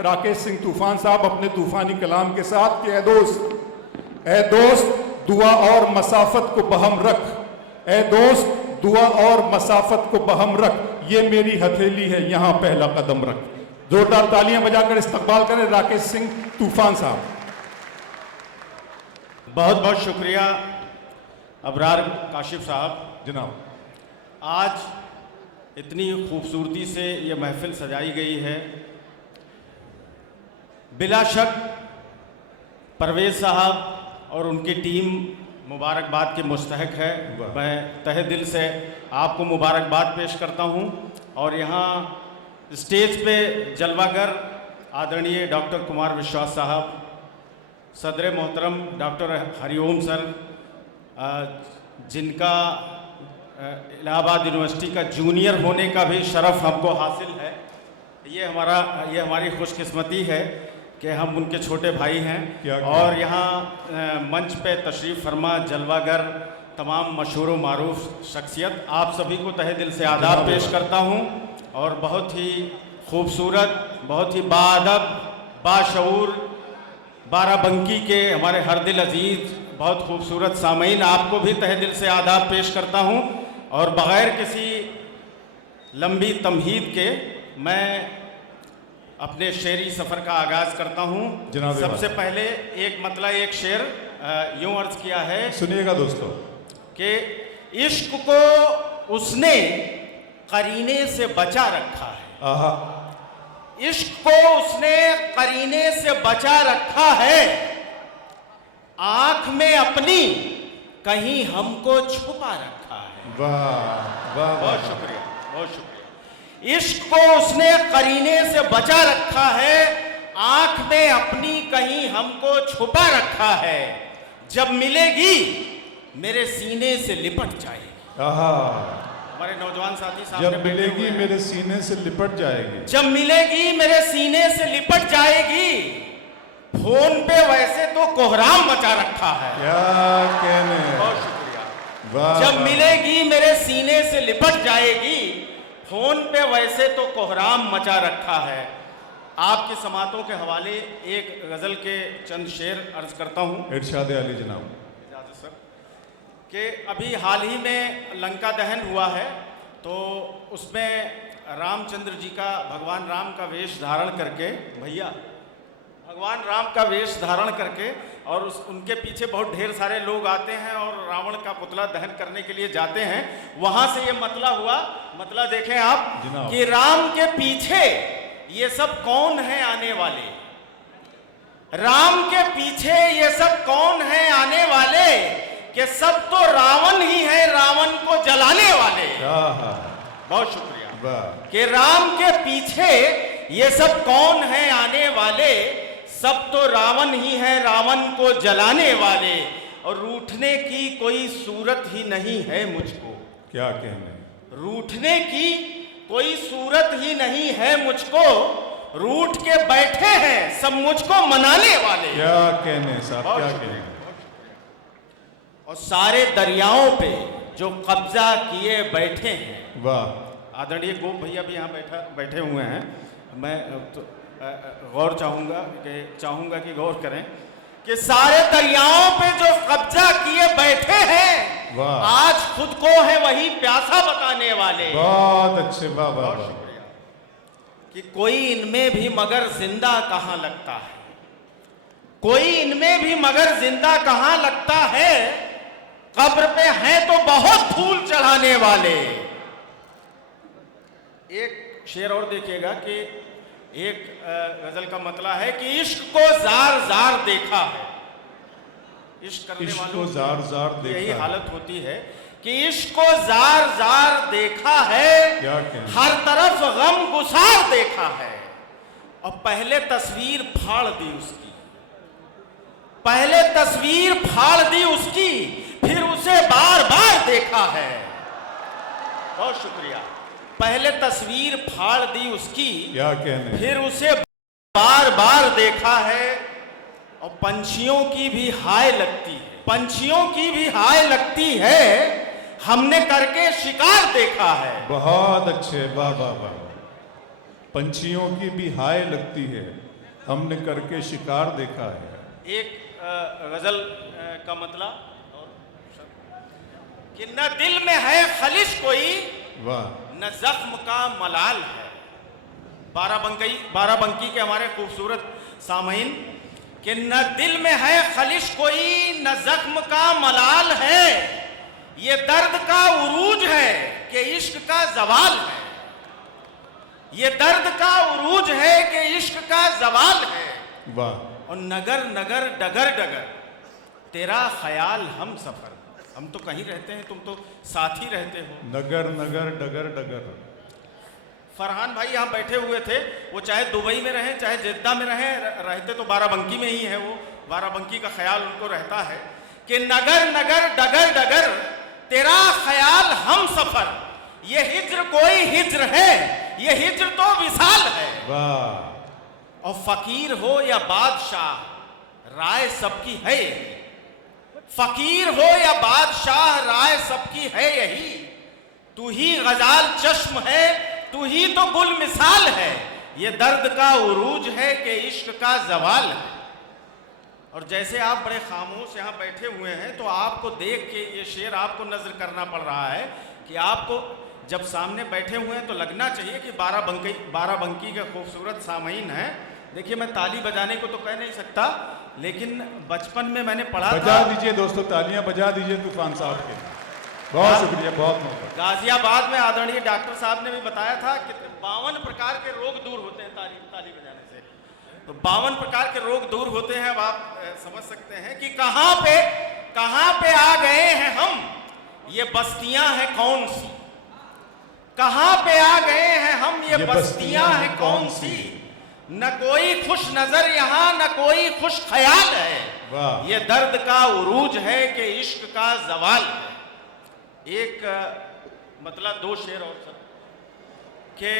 राकेश सिंह तूफान साहब अपने तूफानी कलाम के साथ कि ए दोस्त दुआ और मसाफत को बहम रख, ए दोस्त दुआ और मसाफत को बहम रख, ये मेरी हथेली है यहाँ पहला कदम रख। जोरदार तालियां बजाकर इस्तकबाल करें राकेश सिंह तूफान साहब। बहुत बहुत शुक्रिया अबरार काशिफ साहब। जनाब, आज इतनी खूबसूरती से ये महफिल सजाई गई है। बिला शक परवेज साहब और उनकी टीम मुबारकबाद के मुस्तहक है। मैं तहे दिल से आपको मुबारकबाद पेश करता हूँ। और यहाँ स्टेज पे जलवागर आदरणीय डॉक्टर कुमार विश्वास साहब, सदर मोहतरम डॉक्टर हरिओम सर, जिनका इलाहाबाद यूनिवर्सिटी का जूनियर होने का भी शरफ हमको हासिल है। ये हमारी खुशकिस्मती है कि हम उनके छोटे भाई हैं। और यहाँ मंच पे तशरीफ़ फरमा जलवागर तमाम मशहूर मारूफ शख्सियत, आप सभी को तहे दिल से आदाब पेश करता हूँ। और बहुत ही खूबसूरत, बहुत ही बाअदब, बाशऊर, बाराबंकी के हमारे हर दिल अजीज़ बहुत खूबसूरत सामीन, आपको भी तहे दिल से आदाब पेश करता हूँ। और बग़ैर किसी लंबी तमहीद के मैं अपने शेरी सफ़र का आगाज़ करता हूँ। सबसे पहले एक मतलब एक शेर यूँ अर्ज़ किया है, सुनिएगा दोस्तों, कि इश्क को उसने करीने से बचा रखा है। आहा। इश्क को उसने करीने से बचा रखा है, आँख में अपनी कहीं हमको छुपा रखा है। वाह वाह, बहुत शुक्रिया, बहुत शुक्रिया। इश्क को उसने करीने से बचा रखा है, आँख में अपनी कहीं हमको छुपा रखा है। जब मिलेगी मेरे सीने से लिपट जाएगी। आहा। हमारे नौजवान साथी साहब, जब मिलेगी मेरे सीने से लिपट जाएगी। जब मिलेगी मेरे सीने से लिपट जाएगी, फोन पे वैसे तो कोहराम मचा रखा है। क्या कहने। बहुत शुक्रिया। वाह। जब मिलेगी मेरे सीने से लिपट जाएगी, फोन पे वैसे तो कोहराम मचा रखा है। आपकी समातों के हवाले एक गजल के चंद शेर अर्ज करता हूँ। इरशाद अली जनाब। सर कि अभी हाल ही में लंका दहन हुआ है, तो उसमें रामचंद्र जी का, भगवान राम का वेश धारण करके, भगवान राम का वेश धारण करके, और उनके पीछे बहुत ढेर सारे लोग आते हैं और रावण का पुतला दहन करने के लिए जाते हैं। वहां से ये मतला हुआ। मतला देखें आप कि राम के पीछे ये सब कौन है आने वाले, राम के पीछे ये सब कौन है आने वाले, कि सब तो रावण ही है रावण को जलाने वाले। बहुत शुक्रिया। कि राम के पीछे ये सब कौन है आने वाले, सब तो रावण ही है रावण को जलाने वाले। और रूठने की कोई सूरत ही नहीं है मुझको। क्या कहने। रूठने की कोई सूरत ही नहीं है मुझको, रूठ के बैठे हैं सब मुझको मनाने वाले। क्या कहने साहब, क्या कहने। और सारे दरियाओं पे जो कब्जा किए बैठे हैं। वाह। आदरणीय गोप भैया भी यहाँ बैठे हुए हैं। मैं तो गौर चाहूँगा कि गौर करें कि सारे दरियाओं पे जो कब्जा किए बैठे हैं, आज खुद को है वही प्यासा बताने वाले। बहुत अच्छे। वाह वाह, बहुत शुक्रिया। कि कोई इनमें भी मगर जिंदा कहाँ लगता है, कोई इनमें भी मगर जिंदा कहाँ लगता है, कब्र पे हैं तो बहुत फूल चढ़ाने वाले। एक शेर और देखिएगा कि एक गजल का मतलब है कि इश्क को जार जार देखा है। इश्क करने वालों को जार जार देखा, यही हालत होती है कि इश्क को जार जार देखा है, हर तरफ गम गुसार देखा है। और पहले तस्वीर फाड़ दी उसकी, पहले तस्वीर फाड़ दी उसकी, फिर उसे बार बार देखा है। बहुत शुक्रिया। पहले तस्वीर फाड़ दी उसकी, क्या कहने, फिर उसे बार बार देखा है। और पंछियों की भी हाय लगती है, पंछियों की भी हाय लगती है, हमने करके शिकार देखा है। बहुत अच्छे। वाह वाह वाह। पंछियों की भी हाय लगती है, हमने करके शिकार देखा है। एक गजल का मतलब कि न दिल में है खलिश कोई, वाह, न जख्म का मलाल है। बाराबंकी के हमारे खूबसूरत सामईन कि न दिल में है खलिश कोई, न जख्म का मलाल है, ये दर्द का उरूज है कि इश्क का जवाल है। ये दर्द का उरूज है कि इश्क का जवाल है। वाह। और नगर नगर डगर डगर तेरा ख्याल हम सफर। हम तो कहीं रहते हैं, तुम तो साथ ही रहते हो। नगर नगर डगर डगर। फरहान भाई यहाँ बैठे हुए थे, वो चाहे दुबई में रहें चाहे जिद्दा में रहें, रहते तो बाराबंकी में ही है। वो बाराबंकी का ख्याल उनको रहता है कि नगर नगर डगर डगर तेरा ख्याल हम सफर। ये हिज्र कोई हिज्र है, ये हिज्र तो विसाल है। वाह। और फकीर हो या बादशाह, राय सबकी है यही। फकीर हो या बादशाह, राय सबकी है यही। तू ही गजाल चश्म है, तू ही तो गुल मिसाल है। ये दर्द का उरूज है कि इश्क का जवाल है। और जैसे आप बड़े खामोश यहाँ बैठे हुए हैं, तो आपको देख के ये शेर आपको नजर करना पड़ रहा है कि आपको जब सामने बैठे हुए हैं तो लगना चाहिए कि बाराबंकी के खूबसूरत सामईन हैं। देखिए, मैं ताली बजाने को तो कह नहीं सकता, लेकिन बचपन में मैंने पढ़ा बजा था। दीजिए दोस्तों, तालियां बजा दीजिए तूफान साहब के। बहुत शुक्रिया, बहुत मोहब्बत। गाजियाबाद में आदरणीय डॉक्टर साहब ने भी बताया था कि 52 प्रकार के रोग दूर होते हैं ताली बजाने से। तो 52 प्रकार के रोग दूर होते हैं। अब आप समझ सकते हैं कि कहां पे आ गए हैं हम, ये बस्तियां हैं कौन सी। कहां पे आ गए हैं हम, ये बस्तियां हैं कौन सी। न कोई खुश नजर यहां, न कोई खुश ख्याल है। वाह। ये दर्द का उरूज है कि इश्क का जवाल है। एक मतलब दो शेर और सब के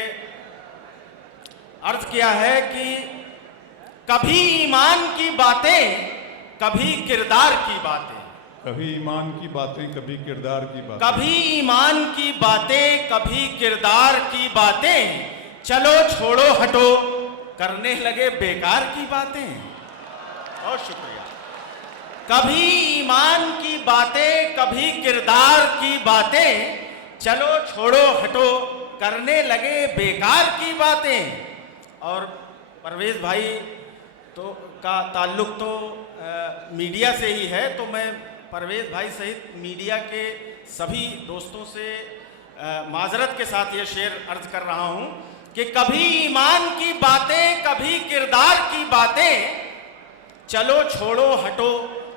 अर्ज किया है कि कभी ईमान की बातें, कभी किरदार की बातें। कभी ईमान की बातें, कभी किरदार की बातें। कभी ईमान की बातें, कभी किरदार की बातें, चलो छोड़ो हटो करने लगे बेकार की बातें। बहुत शुक्रिया। कभी ईमान की बातें, कभी किरदार की बातें, चलो छोड़ो हटो करने लगे बेकार की बातें। और परवेज भाई तो का ताल्लुक तो मीडिया से ही है, तो मैं परवेज भाई सहित मीडिया के सभी दोस्तों से माजरत के साथ ये शेर अर्ज कर रहा हूं कि कभी ईमान की बातें, कभी किरदार की बातें, चलो छोड़ो हटो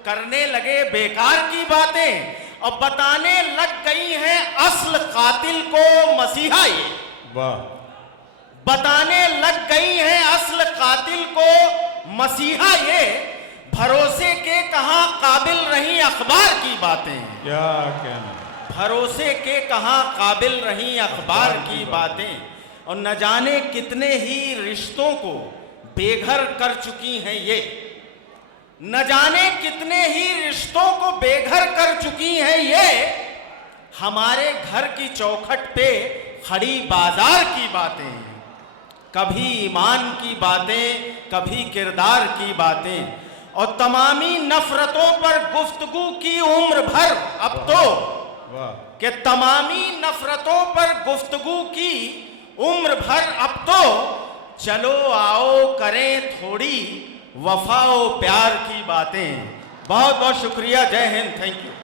करने लगे बेकार की बातें। और बताने लग गई हैं असल कातिल को मसीहा ये। वाह। बताने लग गई हैं असल कातिल को मसीहा ये। भरोसे के कहां काबिल रही अखबार की बातें। क्या कहना। भरोसे के कहां काबिल रही अखबार की बातें। और न जाने कितने ही रिश्तों को बेघर कर चुकी हैं ये। न जाने कितने ही रिश्तों को बेघर कर चुकी हैं ये। हमारे घर की चौखट पे खड़ी बाजार की बातें। कभी ईमान की बातें, कभी किरदार की बातें। और तमामी नफरतों पर गुफ्तगू की उम्र भर अब तो। वाह। कि तमामी नफरतों पर गुफ्तगू की उम्र भर अब तो। चलो आओ करें थोड़ी वफा और प्यार की बातें। बहुत बहुत शुक्रिया। जय हिंद। Thank you.